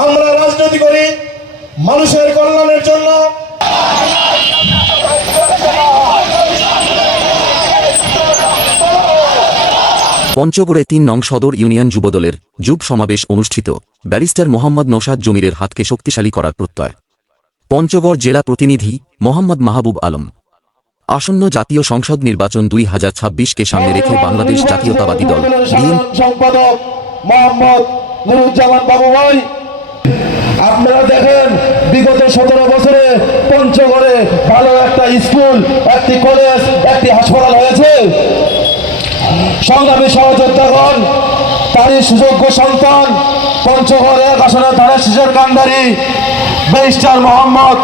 আমরা রাজনীতি করি মানুষের কল্যাণের জন্য। পঞ্চগড়ে ৩ নং সদর ইউনিয়ন যুবদলের যুব সমাবেশ অনুষ্ঠিত। ব্যারিস্টার মোহাম্মদ নওশাদ জমিরের হাতকে শক্তিশালী করার প্রত্যয়। পঞ্চগড় জেলা প্রতিনিধি মোহাম্মদ মাহবুব আলম। আসন্ন জাতীয় সংসদ নির্বাচন 2026কে সামনে রেখে বাংলাদেশ জাতীয়তাবাদী দল সম্পাদক মোহাম্মদ নুরুজ্জামান বাবু ভাই, আপনারা দেখেন বিগত 17 বছরে পঞ্চগড়ে ভালো একটা স্কুল, একটি কলেজ, একটি হাসপাতাল হয়েছে। সংগ্রামী সহযোদ্ধাগণ, তারই সুযোগ্য সন্তান পঞ্চগড় 1 আসনের ধানের শীষের কান্ডারি ব্যারিস্টার মোহাম্মদ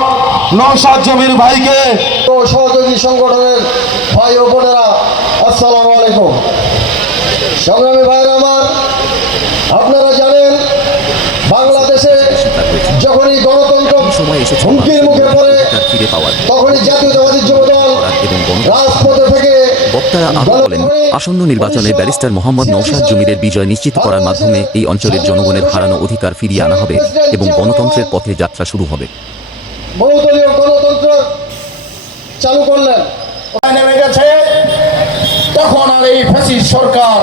নওশাদ জমির ভাইকে ও সহযোগী সংগঠনের ভাই ও বোনেরা, আসসালামু আলাইকুম। সংগ্রামী ভাইয়েরা আমার, আপনারা জানেন বাংলাদেশে যখনই গণতন্ত্র হুমকির মুখে পড়ে তখনই জাতীয়তাবাদী যুবদল রাজপথে থেকে বক্তারা আরও বলেন, আসন্ন নির্বাচনে ব্যারিস্টার মোহাম্মদ নওশাদ জমিরের বিজয় নিশ্চিত করার মাধ্যমে এই অঞ্চলের জনগণের হারানো অধিকার ফিরিয়ে আনা হবে এবং গণতন্ত্রের পথে যাত্রা শুরু হবে। বহুদলীয় গণতন্ত্র চালু করলেন, নেমে গেছে। তখন আর এই ফ্যাসিস্ট সরকার,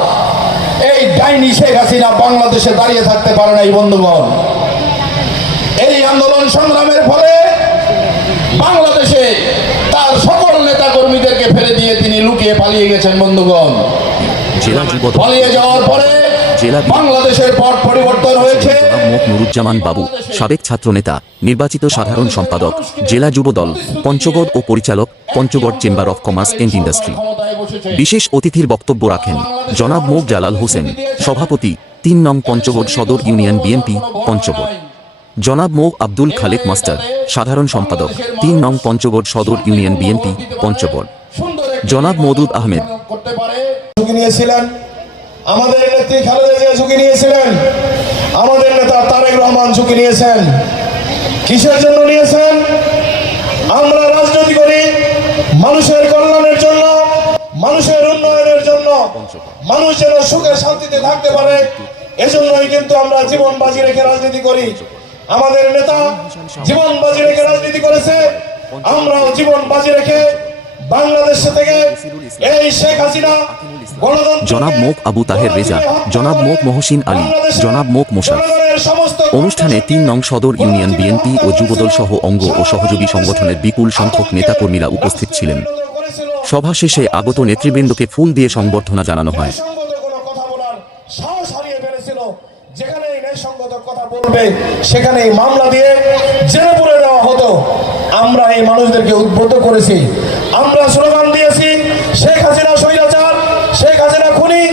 এই ডাইনি শেখ হাসিনা বাংলাদেশে দাঁড়িয়ে থাকতে পারে নাই। বন্ধুগণ, এই আন্দোলন সংগ্রামের ফলে বাংলাদেশে তার সকল নেতা কর্মীদেরকে ফেলে দিয়ে তিনি লুকিয়ে পালিয়ে গেছেন। বন্ধুগণ, পালিয়ে যাওয়ার পরে বাংলাদেশের পট পরিবর্তন হয়েছে। নুরুজ্জামান বাবু, সাবেক ছাত্রনেতা, নির্বাচিত সাধারণ সম্পাদক, জেলা যুব দল পঞ্চগড় ও পরিচালক, Panchagarh chamber of commerce and industry. বিশেষ অতিথির বক্তব্য রাখেন জনাব মোক জালাল হোসেন, সভাপতি ৩ নং পঞ্চগড় সদর ইউনিয়ন বিএনপি পঞ্চগড়। জনাব মোক আব্দুল খালেক মাস্টার, সাধারণ সম্পাদক ৩ নং পঞ্চগড় সদর ইউনিয়ন বিএনপি পঞ্চগড়। জনাব মওদুদ আহমেদ ঝুঁকি নিয়েছিলেন, আমাদের নেত্রী খালেদা জিয়া ঝুঁকি নিয়েছিলেন, আমাদের নেতা তারেক রহমান ঝুঁকি নিয়েছেন। কিসের জন্য নিয়েছেন? আমরা রাজনীতি করি মানুষের কল্যাণের জন্য, মানুষের উন্নয়নের জন্য, মানুষ যেন সুখে শান্তিতে থাকতে পারে। এজন্যই কিন্তু আমরা জীবন বাজি রেখে রাজনীতি করি। আমাদের নেতা জীবন বাজি রেখে রাজনীতি করেছে, আমরাও জীবন বাজি রেখে বাংলাদেশ থেকে এই শেখ হাসিনা জনাব মোক আবু তাহের রেজা, জনাব মোক মহসিন আলী, জনাব মোক মোশারফ। অনুষ্ঠানে ৩ নং সদর ইউনিয়ন বিএনপি ও যুবদল সহ অঙ্গ ও সহযোগী সংগঠনের বিপুল সংখ্যক নেতাকর্মীরা উপস্থিত ছিলেন। সভা শেষে আগত নেতৃবৃন্দকে ফুল দিয়ে সংবর্ধনা জানানো হয়। যেখানেই ন্যায়সঙ্গত কথা বলবে সেখানেই মামলা দিয়ে জেলে পুরে দেওয়া হতো। আমরা এই মানুষদেরকে উদ্বুদ্ধ করেছি, আমরা স্লোগান দিয়েছি, শেখ হাসিনা স্বৈরাচার, শেখ হাসিনা খুনি,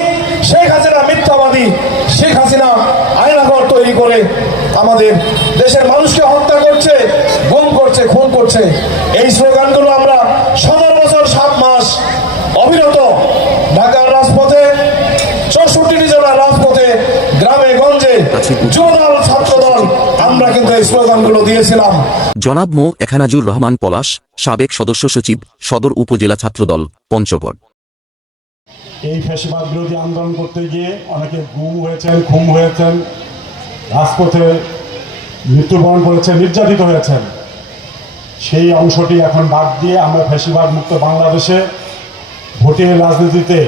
শেখ হাসিনা মিথ্যাবাদী, শেখ হাসিনা আয়নাঘর তৈরি করে আমাদের দেশের মানুষকে হত্যা করছে, গুম করছে, খুন করছে। এই স্লোগানগুলো আমরা 17 বছর 7 মাস অবিরত ঢাকার রাজপথে, 64টি জেলার রাজপথে, গ্রামে গঞ্জে যুবদল ছাত্রদল আমরা কিন্তু এই স্লোগানগুলো দিয়েছিলাম। জনাব মো এখানাজুর রহমান পলাশ, সাবেক সদস্য সচিব, সদর উপজেলা ছাত্রদল পঞ্চগড়। এই ফ্যাসিবাদ বিরোধী আন্দোলন করতে গিয়ে অনেকে গুম হয়েছেন, খুন হয়েছেন, রাজপথে মৃত্যুবরণ করেছেন, নির্যাতিত হয়েছেন। সেই অংশটি এখন বাদ দিয়ে আমরা ফ্যাসিবাদ মুক্ত বাংলাদেশে ভোটের রাজনীতিতে,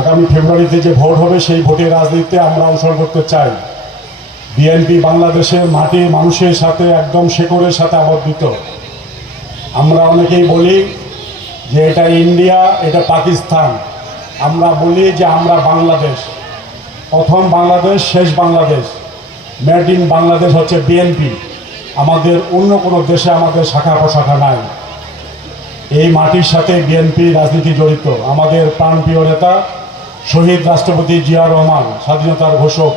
আগামী ফেব্রুয়ারিতে যে ভোট হবে সেই ভোটের রাজনীতিতে আমরা অংশগ্রহণ করতে চাই। বিএনপি বাংলাদেশের মাটি মানুষের সাথে একদম শেকড়ের সাথে আবদ্ধিত। আমরা অনেকেই বলি যে এটা ইন্ডিয়া, এটা পাকিস্তান। আমরা বলি যে আমরা বাংলাদেশ, প্রথম বাংলাদেশ, শেষ বাংলাদেশ। মেড ইন বাংলাদেশ হচ্ছে বিএনপি। আমাদের অন্য কোনো দেশে আমাদের শাখা প্রশাখা নাই। এই মাটির সাথে বিএনপি রাজনীতি জড়িত। আমাদের প্রাণপ্রিয় নেতা শহীদ রাষ্ট্রপতি জিয়া রহমান, স্বাধীনতার ঘোষক,